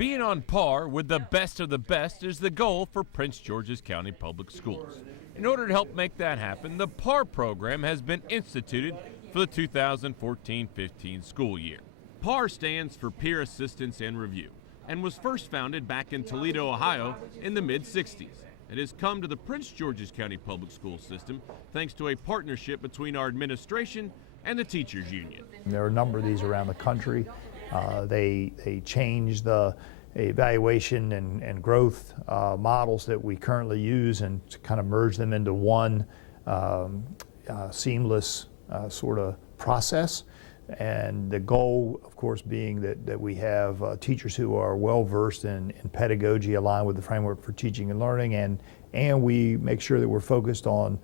Being on par with the best of the best is the goal for Prince George's County Public Schools. In order to help make that happen, the PAR program has been instituted for the 2014-15 school year. PAR stands for Peer Assistance and Review and was first founded back in Toledo, Ohio in the mid-60s. It has come to the Prince George's County Public School system thanks to a partnership between our administration and the teachers union. There are a number of these around the country. They change the evaluation and growth models that we currently use and to kind of merge them into one seamless sort of process. And the goal, of course, being that we have teachers who are well versed in pedagogy aligned with the framework for teaching and learning, and we make sure that we're focused on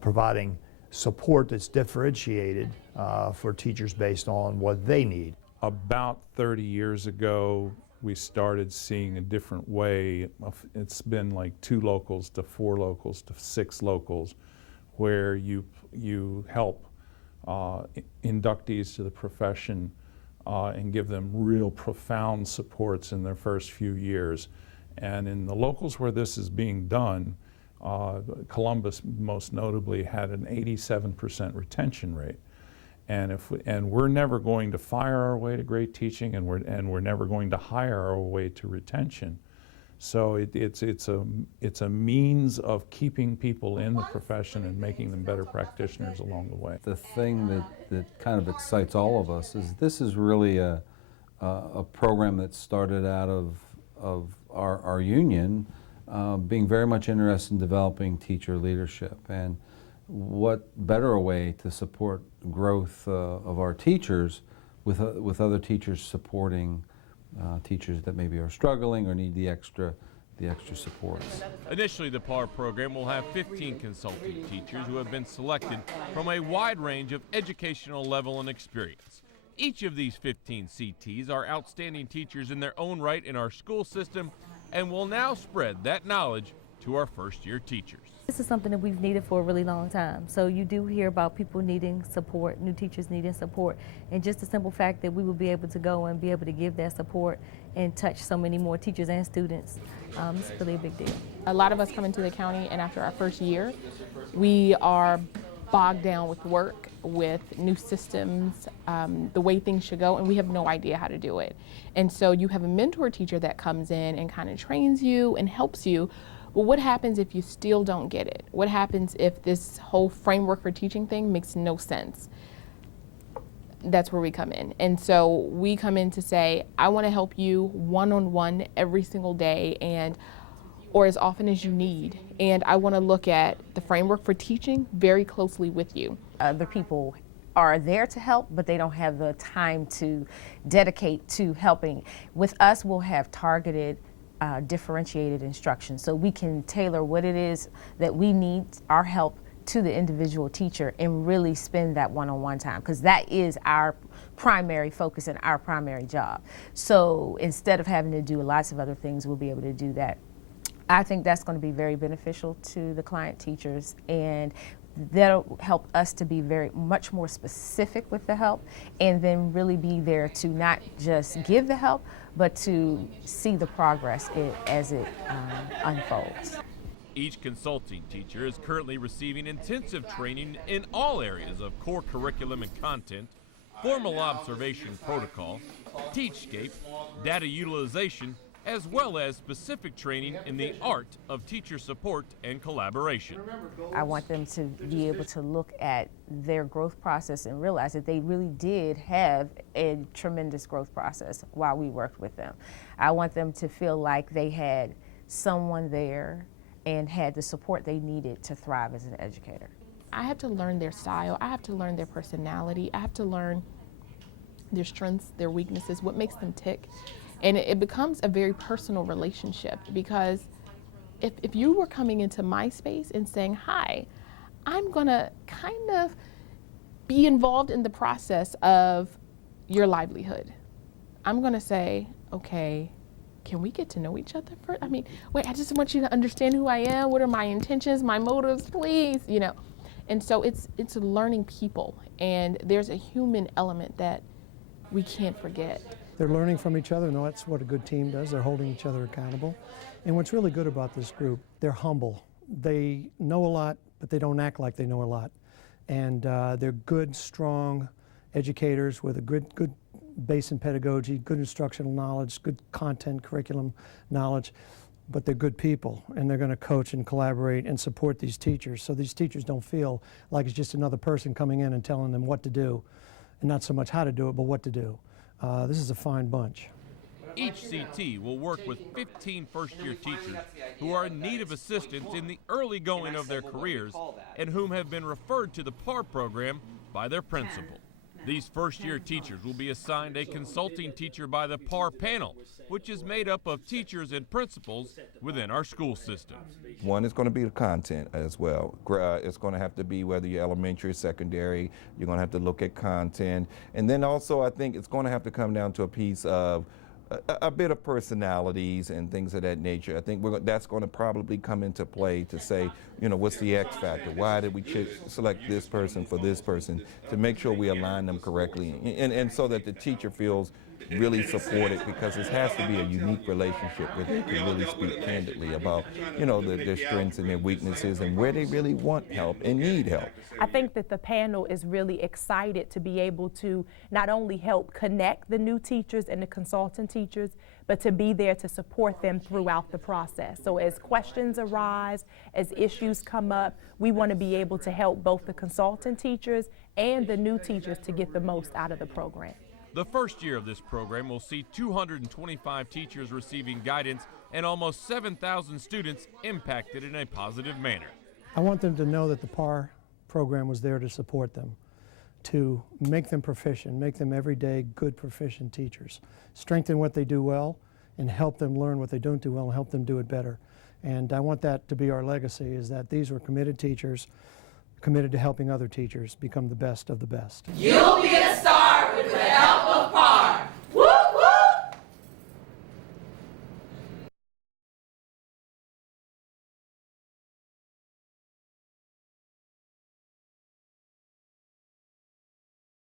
providing support that's differentiated for teachers based on what they need. About 30 years ago, we started seeing a different way. It's been like 2 locals to 4 locals to 6 locals, where you help inductees to the profession and give them real profound supports in their first few years. And in the locals where this is being done, Columbus most notably had an 87% retention rate. And we're never going to fire our way to great teaching, and we're never going to hire our way to retention. So it's a means of keeping people in the profession and making them better practitioners along the way. The thing that kind of excites all of us is this is really a program that started out of our union being very much interested in developing teacher leadership. And what better a way to support growth of our teachers with other teachers supporting teachers that maybe are struggling or need the extra supports. Initially, the PAR program will have 15 consulting teachers who have been selected from a wide range of educational level and experience. Each of these 15 CTs are outstanding teachers in their own right in our school system and will now spread that knowledge to our first-year teachers. This is something that we've needed for a really long time. So you do hear about people needing support, new teachers needing support, and just the simple fact that we will be able to go and be able to give that support and touch so many more teachers and students, it's really a big deal. A lot of us come into the county, and after our first year, we are bogged down with work, with new systems, the way things should go, and we have no idea how to do it. And so you have a mentor teacher that comes in and kind of trains you and helps you. But what happens if you still don't get it? What happens if this whole framework for teaching thing makes no sense? That's where we come in. And so we come in to say, I want to help you one-on-one every single day or as often as you need. And I want to look at the framework for teaching very closely with you. Other people are there to help, but they don't have the time to dedicate to helping. With us, we'll have targeted differentiated instruction, so we can tailor what it is that we need our help to the individual teacher and really spend that one-on-one time, because that is our primary focus and our primary job. So instead of having to do lots of other things, we'll be able to do that. I think that's going to be very beneficial to the client teachers, and that'll help us to be much more specific with the help, and then really be there to not just give the help, but to see the progress as it unfolds. Each consulting teacher is currently receiving intensive training in all areas of core curriculum and content, formal observation protocol, Teachscape, data utilization, as well as specific training in the art of teacher support and collaboration. I want them to be able to look at their growth process and realize that they really did have a tremendous growth process while we worked with them. I want them to feel like they had someone there and had the support they needed to thrive as an educator. I have to learn their style. I have to learn their personality. I have to learn their strengths, their weaknesses, what makes them tick. And it becomes a very personal relationship, because if you were coming into my space and saying, hi, I'm gonna kind of be involved in the process of your livelihood, I'm gonna say, okay, can we get to know each other first? I mean, wait, I just want you to understand who I am. What are my intentions, my motives, please, you know. And so it's learning people, and there's a human element that we can't forget. They're learning from each other, and that's what a good team does. They're holding each other accountable. And what's really good about this group, they're humble. They know a lot, but they don't act like they know a lot. And they're good, strong educators with a good base in pedagogy, good instructional knowledge, good content, curriculum knowledge. But they're good people, and they're going to coach and collaborate and support these teachers, so these teachers don't feel like it's just another person coming in and telling them what to do, and not so much how to do it, but what to do. This is a fine bunch. Each CT will work with 15 first-year teachers who are in need of assistance in the early going of their careers and whom have been referred to the PAR program by their principal. These first-year teachers will be assigned a consulting teacher by the PAR panel, which is made up of teachers and principals within our school system. One is going to be the content as well. It's going to have to be whether you're elementary or secondary, you're going to have to look at content. And then also I think it's going to have to come down to a piece of a bit of personalities and things of that nature. I think that's going to probably come into play to say, you know, what's the X factor? Why did we select this person for this person? To make sure we align them correctly, and so that the teacher feels really supported, because it has to be a unique relationship where they can really speak candidly about, you know, their strengths and their weaknesses and where they really want help and need help. I think that the panel is really excited to be able to not only help connect the new teachers and the consultant teachers, but to be there to support them throughout the process. So as questions arise, as issues come up, we want to be able to help both the consultant teachers and the new teachers to get the most out of the program. The first year of this program will see 225 teachers receiving guidance and almost 7,000 students impacted in a positive manner. I want them to know that the PAR program was there to support them, to make them proficient, make them everyday good proficient teachers, strengthen what they do well, and help them learn what they don't do well and help them do it better. And I want that to be our legacy, is that these were committed teachers, committed to helping other teachers become the best of the best. You'll be a star with the help of PAR.